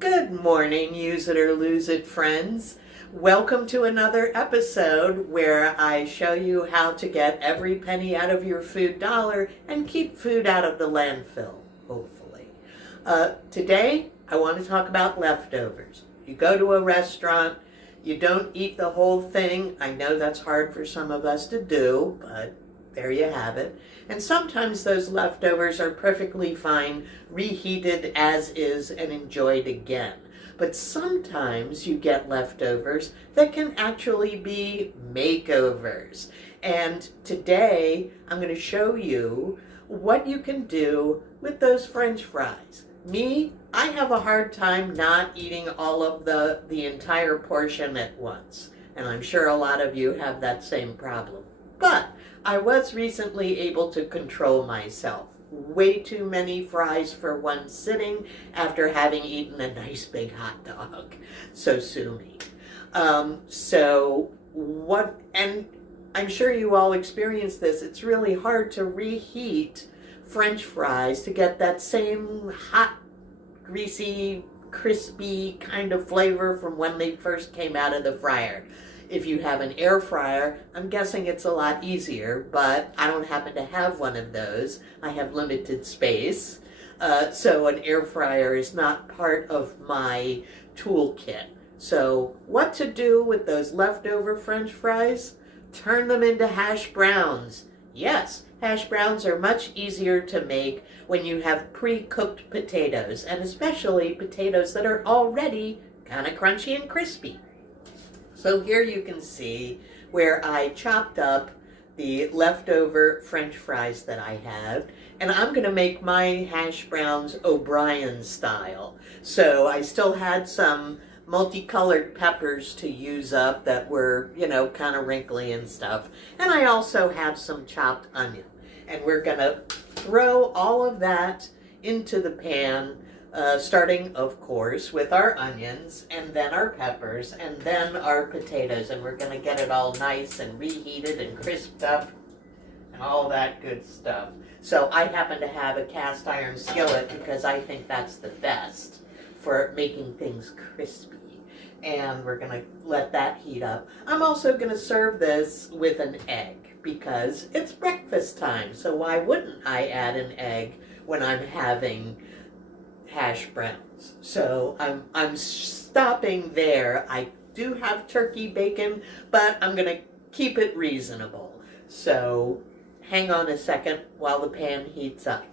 Good morning, use it or lose it friends. Welcome to another episode where I show you how to get every penny out of your food dollar and keep food out of the landfill, hopefully. Today, I want to talk about leftovers. You go to a restaurant, you don't eat the whole thing. I know that's hard for some of us to do, but there you have it. And sometimes those leftovers are perfectly fine, reheated as is and enjoyed again. But sometimes you get leftovers that can actually be makeovers. And today I'm going to show you what you can do with those French fries. Me, I have a hard time not eating all of the entire portion at once. And I'm sure a lot of you have that same problem. But I was recently able to control myself. Way too many fries for one sitting after having eaten a nice big hot dog. So sue me. And I'm sure you all experience this. It's really hard to reheat French fries to get that same hot, greasy, crispy kind of flavor from when they first came out of the fryer. If you have an air fryer, I'm guessing it's a lot easier, but I don't happen to have one of those. I have limited space, so an air fryer is not part of my toolkit. So what to do with those leftover French fries? Turn them into hash browns. Yes, hash browns are much easier to make when you have pre-cooked potatoes, and especially potatoes that are already kind of crunchy and crispy. So here you can see where I chopped up the leftover French fries that I had, and I'm going to make my hash browns O'Brien style. So I still had some multicolored peppers to use up that were, kind of wrinkly and stuff. And I also have some chopped onion. And we're going to throw all of that into the pan, starting, of course, with our onions, and then our peppers, and then our potatoes. And we're going to get it all nice and reheated and crisped up and all that good stuff. So I happen to have a cast iron skillet because I think that's the best for making things crispy. And we're going to let that heat up. I'm also going to serve this with an egg because it's breakfast time. So why wouldn't I add an egg when I'm having hash browns? So I'm stopping there. I do have turkey bacon, but I'm going to keep it reasonable. So hang on a second while the pan heats up.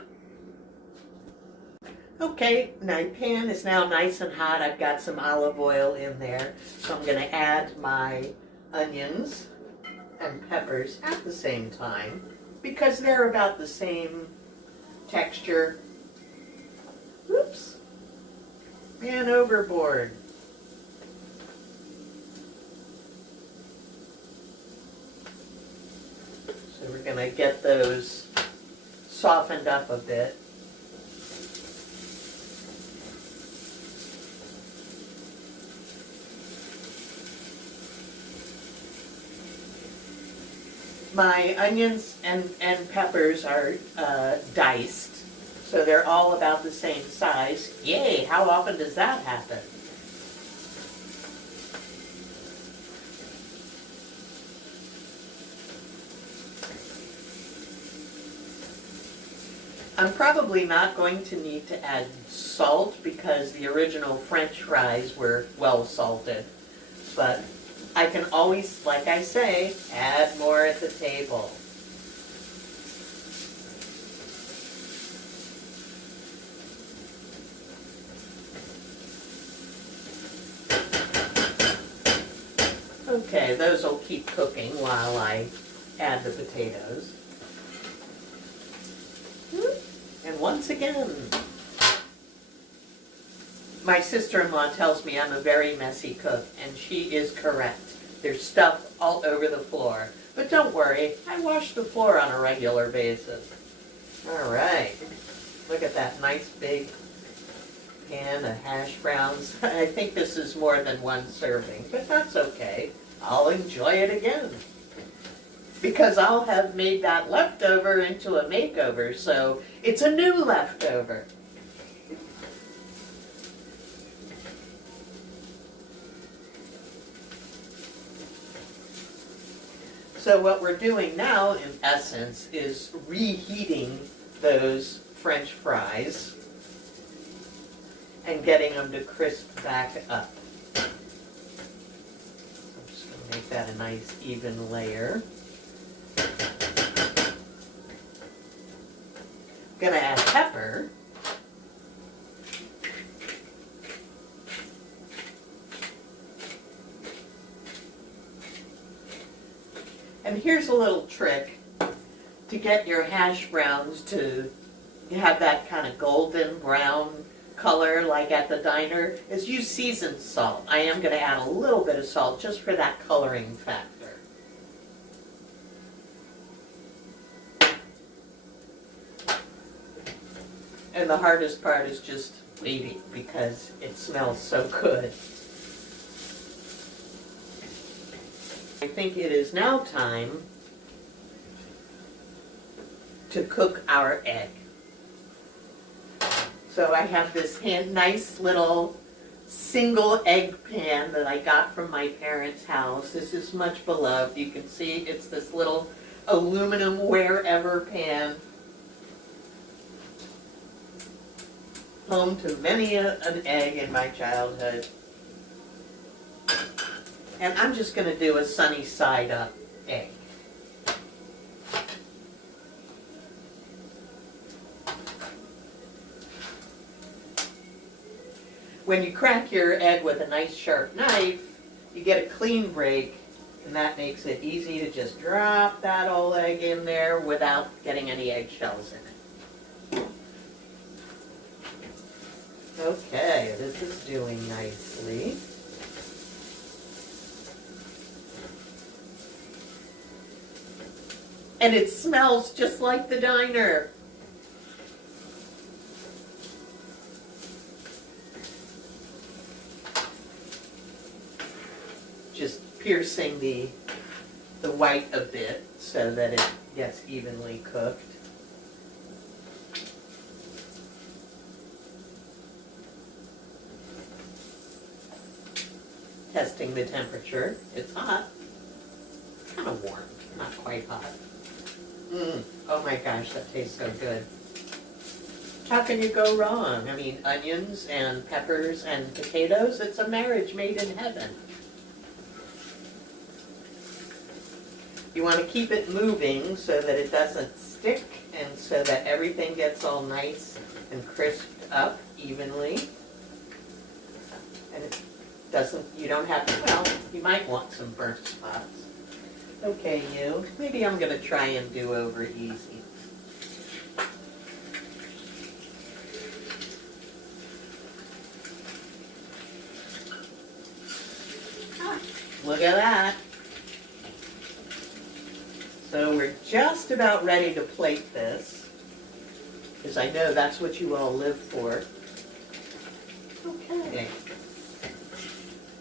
Okay, my pan is now nice and hot. I've got some olive oil in there. So I'm going to add my onions and peppers at the same time because they're about the same texture. Oops. Man overboard. So we're going to get those softened up a bit. My onions and peppers are diced. So they're all about the same size. Yay, how often does that happen? I'm probably not going to need to add salt because the original French fries were well salted. But I can always, like I say, add more at the table. Okay, those will keep cooking while I add the potatoes. And once again, my sister-in-law tells me I'm a very messy cook, and she is correct. There's stuff all over the floor. But don't worry, I wash the floor on a regular basis. All right, look at that nice big pan of hash browns. I think this is more than one serving, but that's okay. I'll enjoy it again. Because I'll have made that leftover into a makeover, so it's a new leftover. So what we're doing now, in essence, is reheating those French fries and getting them to crisp back up. So I'm just going to make that a nice even layer. I'm going to add pepper. And here's a little trick to get your hash browns to have that kind of golden brown color like at the diner, is use seasoned salt. I am going to add a little bit of salt just for that coloring factor. And the hardest part is just waiting because it smells so good. I think it is now time to cook our egg. So I have this nice little single egg pan that I got from my parents' house. This is much beloved. You can see it's this little aluminum wherever pan. Home to many an egg in my childhood. And I'm just going to do a sunny side up egg. When you crack your egg with a nice sharp knife, you get a clean break, and that makes it easy to just drop that old egg in there without getting any eggshells in it. Okay, this is doing nicely. And it smells just like the diner. Just piercing the white a bit so that it gets evenly cooked. Testing the temperature. It's hot. Kind of warm, not quite hot. Oh my gosh, that tastes so good. How can you go wrong? I mean, onions and peppers and potatoes, it's a marriage made in heaven. You want to keep it moving so that it doesn't stick and so that everything gets all nice and crisped up evenly. And it doesn't, you don't have to, well, you might want some burnt spots. Okay, you. Maybe I'm going to try and do over easy. Look at that. So we're just about ready to plate this, because I know that's what you all live for. Okay.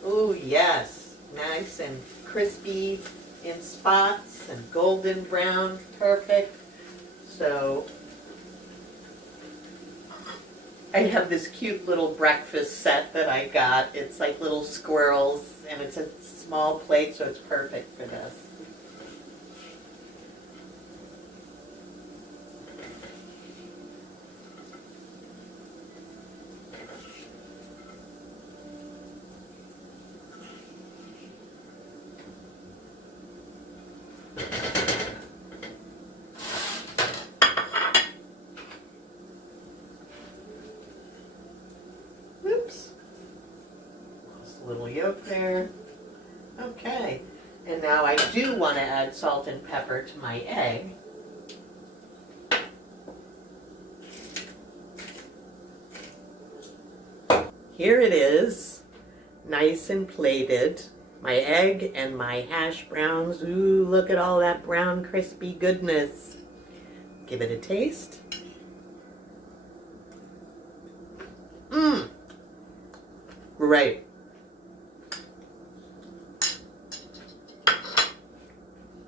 Oh, yes. Nice and crispy in spots and golden brown. Perfect. So I have this cute little breakfast set that I got. It's like little squirrels, and it's a small plate, so it's perfect for this. Little yolk there. Okay, and now I do want to add salt and pepper to my egg. Here it is, nice and plated. My egg and my hash browns. Ooh, look at all that brown crispy goodness. Give it a taste. Great.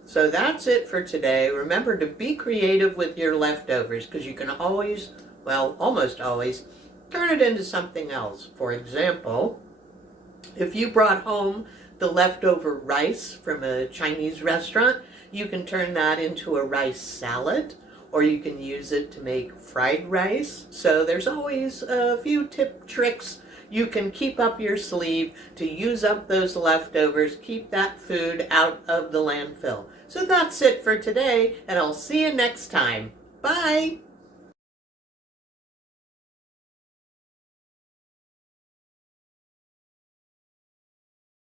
So that's it for today. Remember to be creative with your leftovers, because you can always, well, almost always, turn it into something else. For example, if you brought home the leftover rice from a Chinese restaurant, You can turn that into a rice salad, or you can use it to make fried rice. So there's always a few tricks you can keep up your sleeve to use up those leftovers, keep that food out of the landfill. So that's it for today, and I'll see you next time. Bye!